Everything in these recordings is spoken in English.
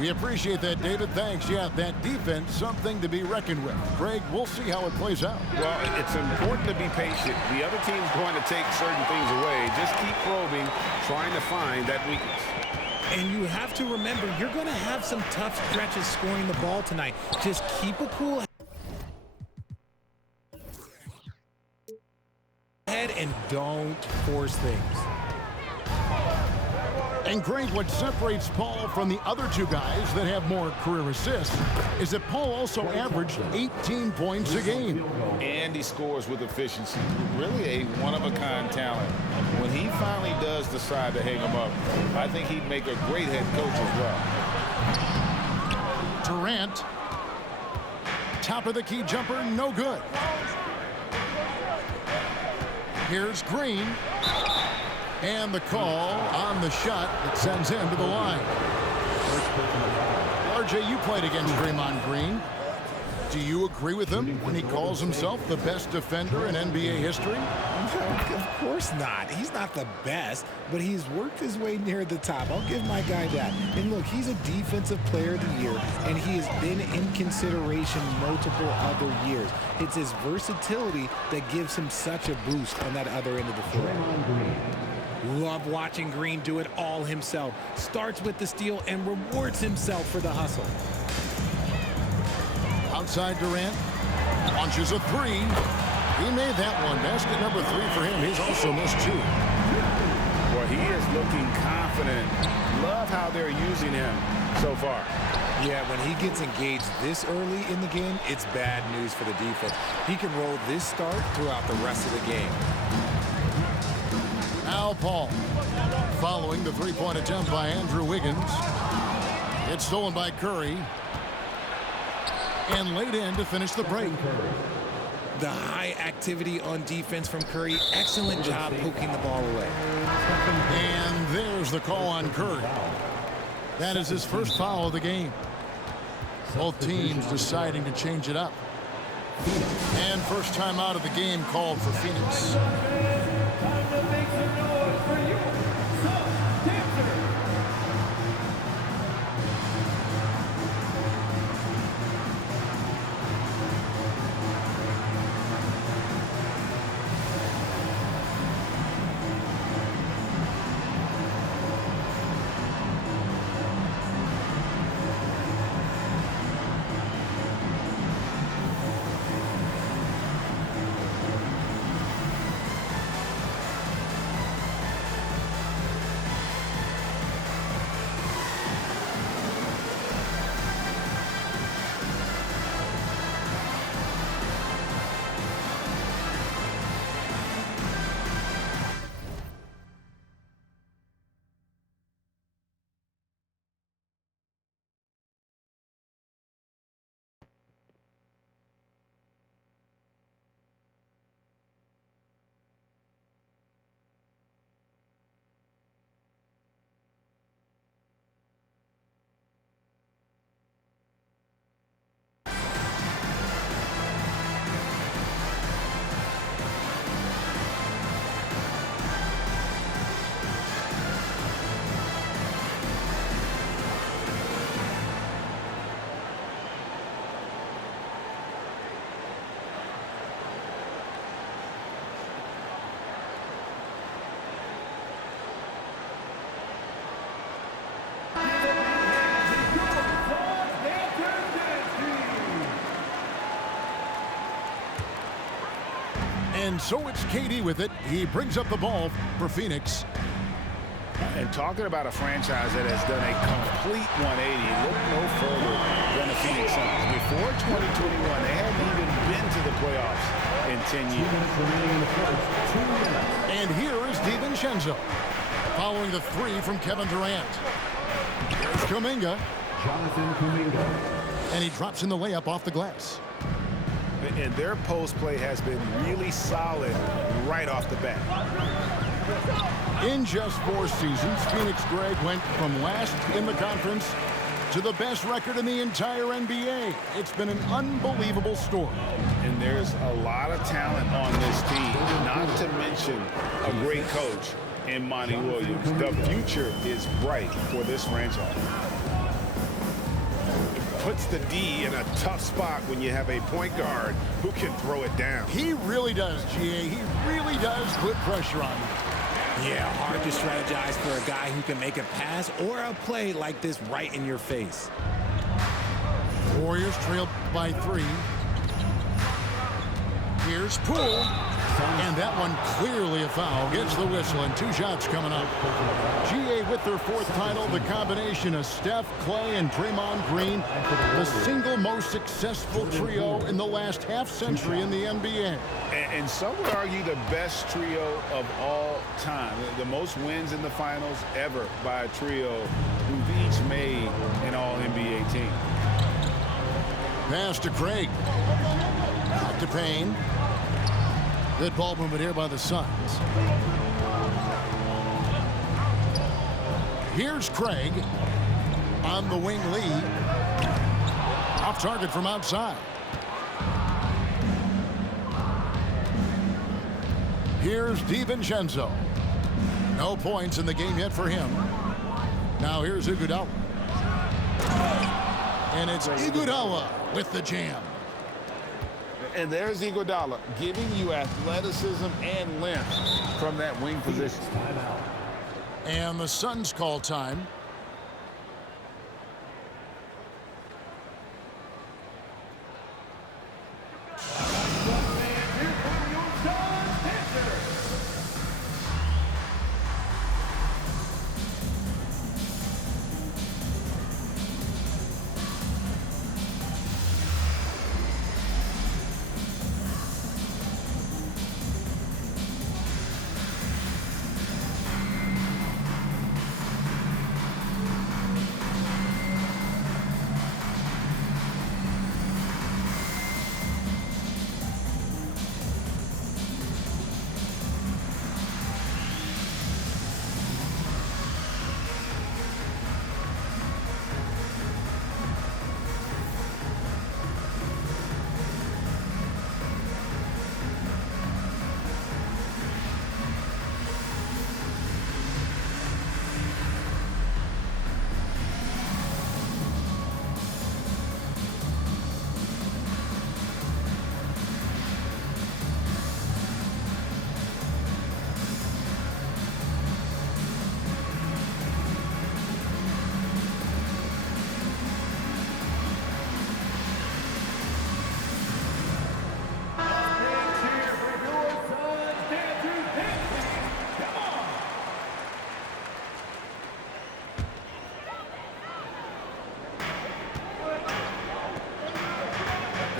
We appreciate that, David. Thanks. Yeah, that defense, something to be reckoned with. Greg, we'll see how it plays out. Well, it's important to be patient. The other team's going to take certain things away. Just keep probing, trying to find that weakness. And you have to remember, you're going to have some tough stretches scoring the ball tonight. Just keep a cool head and don't force things. And Greg, what separates Paul from the other two guys that have more career assists is that Paul also averaged 18 points a game. And he scores with efficiency. Really a one-of-a-kind talent. When he finally does decide to hang him up, I think he'd make a great head coach as well. Durant. Top of the key jumper, no good. Here's Green. And the call on the shot that sends him to the line. RJ, you played against Draymond Green. Do you agree with him when he calls himself the best defender in NBA history? Of course not. He's not the best, but he's worked his way near the top. I'll give my guy that. And look, he's a defensive player of the year, and he has been in consideration multiple other years. It's his versatility that gives him such a boost on that other end of the floor. Love watching Green do it all himself. Starts with the steal and rewards himself for the hustle. Outside Durant. Launches a three. He made that one. Basket number 3 for him. He's also missed 2. Well, he is looking confident. Love how they're using him so far. Yeah, when he gets engaged this early in the game, it's bad news for the defense. He can roll this start throughout the rest of the game. Now Paul, following the three-point attempt by Andrew Wiggins. It's stolen by Curry. And laid in to finish the break. The high activity on defense from Curry. Excellent job poking the ball away. And there's the call on Curry. That is his first foul of the game. Both teams deciding to change it up. And first time out of the game called for Phoenix. And so it's KD with it. He brings up the ball for Phoenix. And talking about a franchise that has done a complete 180, look no further than the Phoenix Suns. Before 2021, they hadn't even been to the playoffs in 10 years. And here is DiVincenzo, following the 3 from Kevin Durant. Here's Kuminga. And he drops in the layup off the glass. And their post play has been really solid right off the bat. In just 4 seasons, Phoenix, Greg, went from last in the conference to the best record in the entire NBA. It's been an unbelievable story. And there's a lot of talent on this team, not to mention a great coach in Monty Williams. The future is bright for this franchise. puts the D in a tough spot when you have a point guard who can throw it down. He really does, GA. He really does put pressure on you. Yeah, hard to strategize for a guy who can make a pass or a play like this right in your face. Warriors trail by 3. Here's Poole. And that one clearly a foul. Gets the whistle, and 2 shots coming up. GA with their 4th title, the combination of Steph, Clay, and Draymond Green, the single most successful trio in the last half-century in the NBA. And some would argue the best trio of all time. The most wins in the finals ever by a trio who've each made an all-NBA team. Pass to Craig. Out to Payne. Good ball movement here by the Suns. Here's Craig on the wing lead. Off target from outside. Here's DiVincenzo. No points in the game yet for him. Now here's Iguodala. And it's Iguodala with the jam. And there's Iguodala giving you athleticism and length from that wing position. And the Suns call time.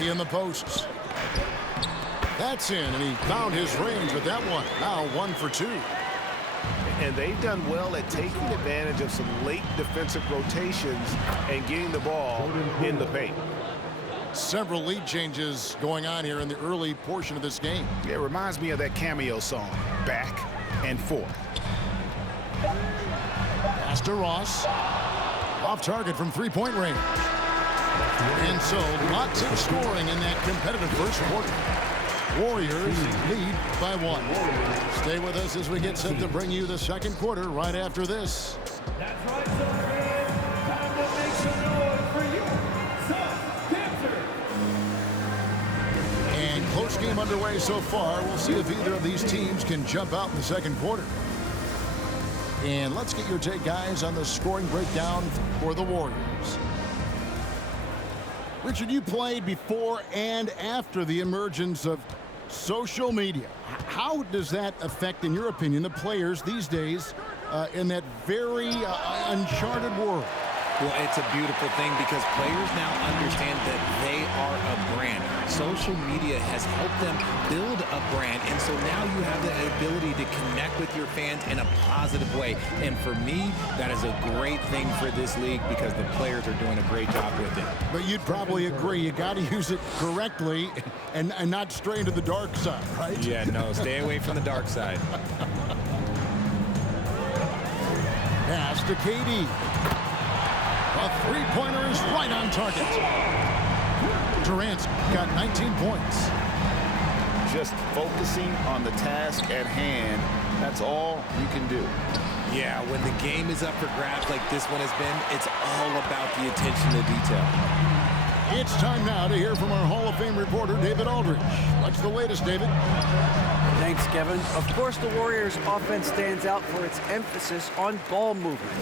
In the posts. That's in, and he found his range with that one. Now 1 for 2. And they've done well at taking advantage of some late defensive rotations and getting the ball in the paint. Several lead changes going on here in the early portion of this game. It reminds me of that Cameo song, Back and Forth. Pass to Ross. Off target from 3-point range. And so lots of scoring in that competitive first quarter. Warriors lead by 1. Stay with us as we get set to bring you the second quarter right after this. That's right, Suns. Time to make some noise for you, Suns Dancers. And close game underway so far. We'll see if either of these teams can jump out in the second quarter. And let's get your take, guys, on the scoring breakdown for the Warriors. Richard, you played before and after the emergence of social media. How does that affect, in your opinion, the players these days in that very uncharted world? Well, it's a beautiful thing because players now understand that they are a brand. Social media has helped them build a brand, and so now you have the ability to connect with your fans in a positive way. And for me, that is a great thing for this league because the players are doing a great job with it. But you'd probably agree you got to use it correctly and not stray into the dark side, right? Yeah, no, stay away from the dark side. Pass to KD. A three-pointer is right on target. Durant's got 19 points. Just focusing on the task at hand, that's all you can do. Yeah, when the game is up for grabs like this one has been, it's all about the attention to detail. It's time now to hear from our Hall of Fame reporter, David Aldridge. What's the latest, David? Thanks, Kevin. Of course, the Warriors' offense stands out for its emphasis on ball movement.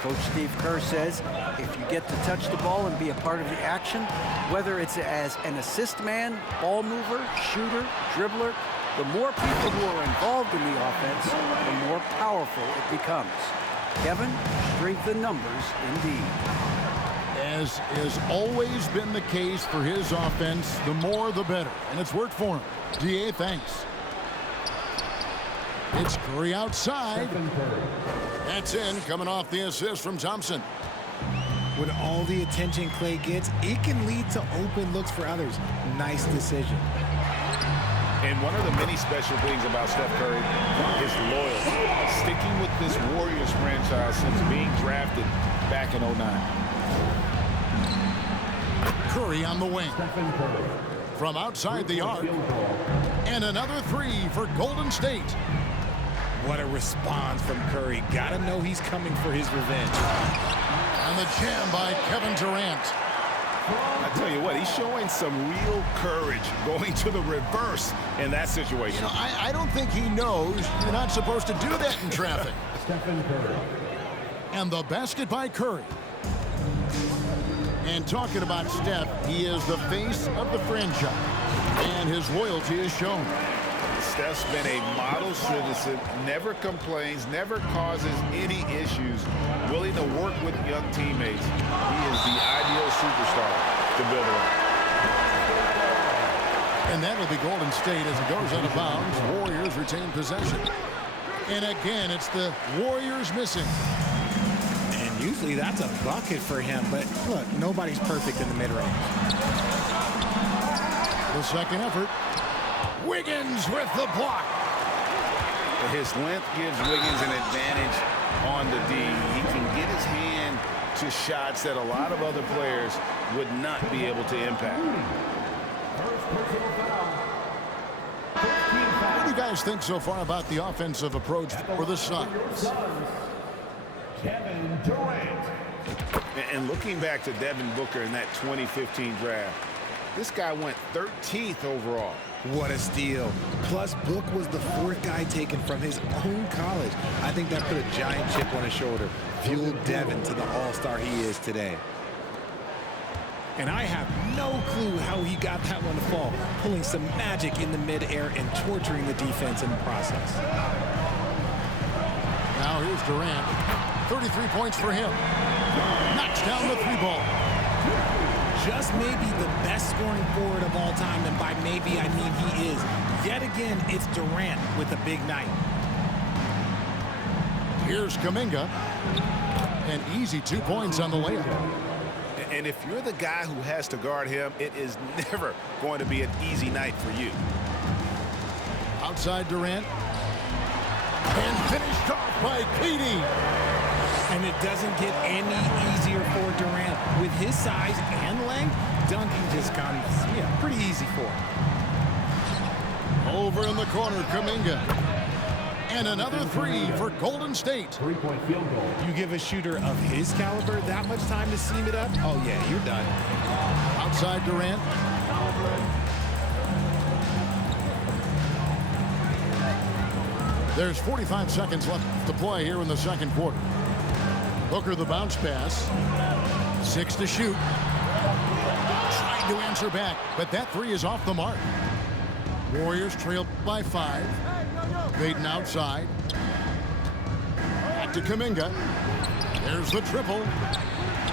Coach Steve Kerr says if you get to touch the ball and be a part of the action, whether it's as an assist man, ball mover, shooter, dribbler, the more people who are involved in the offense, the more powerful it becomes. Kevin, strength in numbers indeed. As has always been the case for his offense, the more the better. And it's worked for him. DA, thanks. It's Curry outside. That's in, coming off the assist from Thompson. With all the attention Clay gets, it can lead to open looks for others. Nice decision. And one of the many special things about Steph Curry is loyalty. Sticking with this Warriors franchise since being drafted back in '09. Curry on the wing. From outside the arc. And another three for Golden State. What a response from Curry. Gotta know he's coming for his revenge. And the jam by Kevin Durant. I tell you what, he's showing some real courage going to the reverse in that situation. You know, I don't think he knows you're not supposed to do that in traffic. And the basket by Curry. And talking about Steph, he is the face of the franchise. And his loyalty is shown. Steph's been a model citizen, never complains, never causes any issues, willing to work with young teammates. He is the ideal superstar to build around. And that'll be Golden State as it goes out of bounds. Warriors retain possession. And again, it's the Warriors missing. And usually that's a bucket for him, but look, nobody's perfect in the mid-range. The second effort. Wiggins with the block. His length gives Wiggins an advantage on the D. He can get his hand to shots that a lot of other players would not be able to impact. What do you guys think so far about the offensive approach for the Suns? Kevin Durant. And looking back to Devin Booker in that 2015 draft, this guy went 13th overall. What a steal. Plus, Book was the fourth guy taken from his own college. I think that put a giant chip on his shoulder, fueled Devin to the all-star he is today. And I have no clue how he got that one to fall, pulling some magic in the midair and torturing the defense in the process. Now here's Durant. 33 points for him. Knocks down the three ball. Just maybe the best scoring forward of all time, and by maybe I mean he is. Yet again, it's Durant with a big night. Here's Kuminga. An easy 2 points on the layup. And if you're the guy who has to guard him, it is never going to be an easy night for you. Outside Durant. And finished off by Katie. And it doesn't get any easier for Durant. With his size and length, dunking just comes, pretty easy for him. Over in the corner, Kuminga. And another three for Golden State. Three-point field goal. You give a shooter of his caliber that much time to seam it up, oh yeah, you're done. Outside Durant. There's 45 seconds left to play here in the second quarter. Booker the bounce pass. 6 to shoot. Trying to answer back, but that three is off the mark. Warriors trail by 5. Baden outside. Back to Kuminga. There's the triple.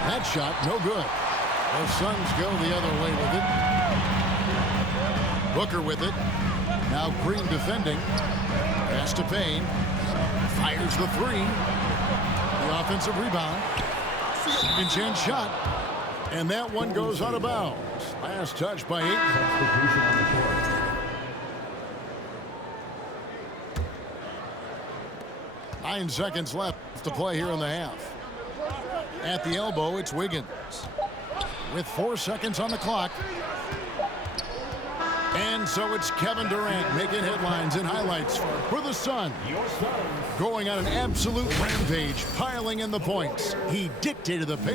That shot, no good. The Suns go the other way with it. Booker with it. Now Green defending. Pass to Payne. Fires the three. The offensive rebound. Second chance shot. And that one goes out of bounds. Last touch by Ayton. 9 seconds left to play here in the half. At the elbow, it's Wiggins. With 4 seconds on the clock. And so it's Kevin Durant making headlines and highlights for the Sun. Going on an absolute rampage, piling in the points. He dictated the pace.